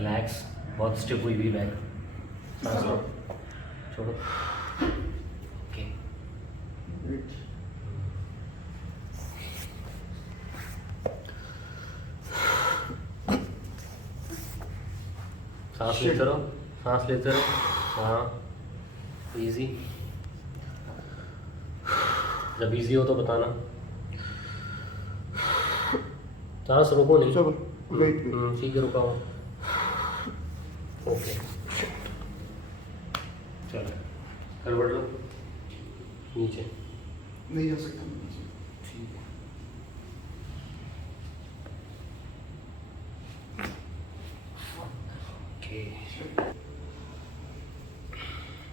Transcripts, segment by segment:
Relax, बहुत stiff हुई हुई बैक। सांस लो, छोड़ो। ओके, सांस लेते रहो, सांस लेते रहो। हाँ, इजी। जब इजी हो तो बताना। सांस रोको नहीं। ठीक है, रुका हूँ। ओके, चलो करवट लो, नीचे नहीं जा सकता। ठीक है। ओके,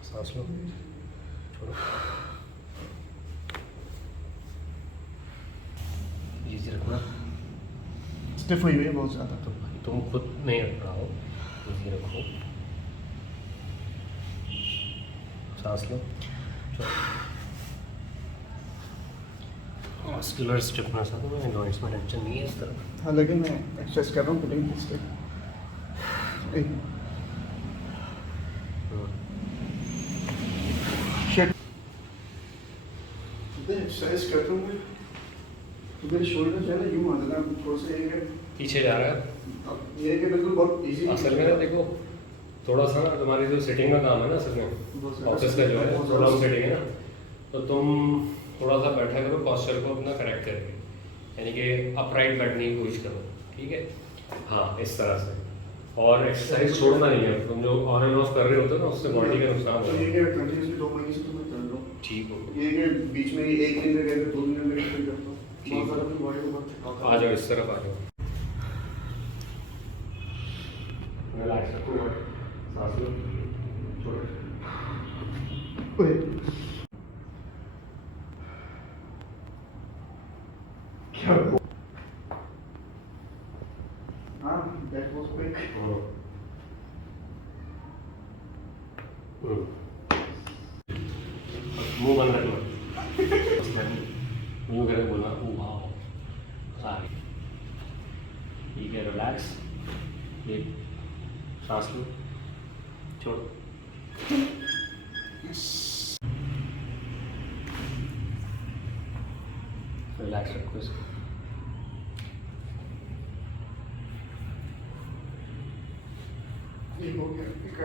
सांस लो, छोड़ो। इजी रखना। स्टिफ हुई हुई है बहुत ज़्यादा। तो तुम खुद नहीं रख रहा हो, इजी रखो। सांस लो, मस्कुलर स्टिफनेस है तो मैं जॉइंट्स में टेंशन नहीं है इस तरफ। हाँ, लेकिन मैं एक्सरसाइज कर रहा हूँ पुटिंग स्टिक। शिट, एक्सरसाइज कर रहा हूँ मैं, तो मेरे शोल्डर जो है ना यूँ आ जाता है थोड़ा सा, ये पीछे जा रहा है। ये है कि बिल्कुल बहुत इजी। असल में ना देखो, थोड़ा सा ना तुम्हारी जो सिटिंग का काम है ना, असल में ऑफिस का जो है थोड़ा सिटिंग है ना, तो तुम थोड़ा सा बैठा करो, पॉस्चर को अपना करेक्ट करके, यानी कि अपराइट बैठने की कोशिश करो, ठीक है। हाँ, इस तरह से। और एक्सरसाइज छोड़ना नहीं है, तुम जो ऑन एंड ऑफ कर रहे होते हो ना, उससे बॉडी का नुकसान तो होता ये है। कि कंटिन्यूअसली 2 महीने से तो मैं कर रहा हूँ। ठीक हो, ये कि बीच में एक दिन में गए 2 दिन में फिर करता हूँ। ठीक। बहुत ज़्यादा अपनी बॉडी को बहुत थकावट आ जाओ, इस तरफ आ जाओ। रिलैक्स रखो, सांस लो, छोड़ो। क्या? हाँ, that was quick. मुंह बंद रखना। मुंह करके बोलना, वाह, सारी। ठीक है, रिलैक्स। ये सांस लो, छोड़ो। रिलैक्स रखो इसको। ये हो गया, एक